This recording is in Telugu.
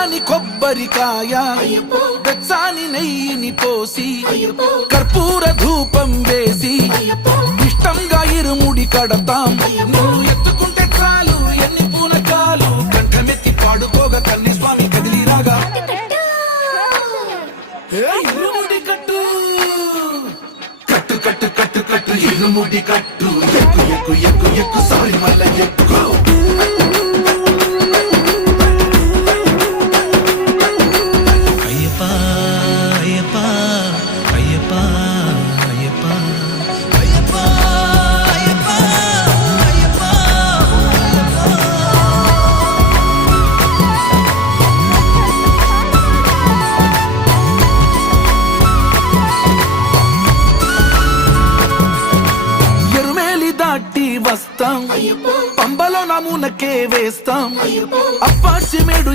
కమ్మని కొబ్బరికాయ వెచ్చాని నెయ్యిని పోసి కర్పూర ధూపం వేసి ఇష్టంగా ఇరుముడి కడతాం. నువ్వు ఎత్తుకుంటే చాలు ఎన్ని పూనకాలు కంఠమెత్తి పాడుకోగా కన్ని స్వామి కదిలిరాగా ఇరుముడి కట్టు కట్టు కట్టు కట్టు కట్టు ఇరుముడి కట్టు ఎక్కు ఎక్కు ఎక్కు ఎక్కు సారి మళ్ళా ఎక్కు. వస్తాం పంబలో నమూనకే వేస్తాం అప్పాచి మేడు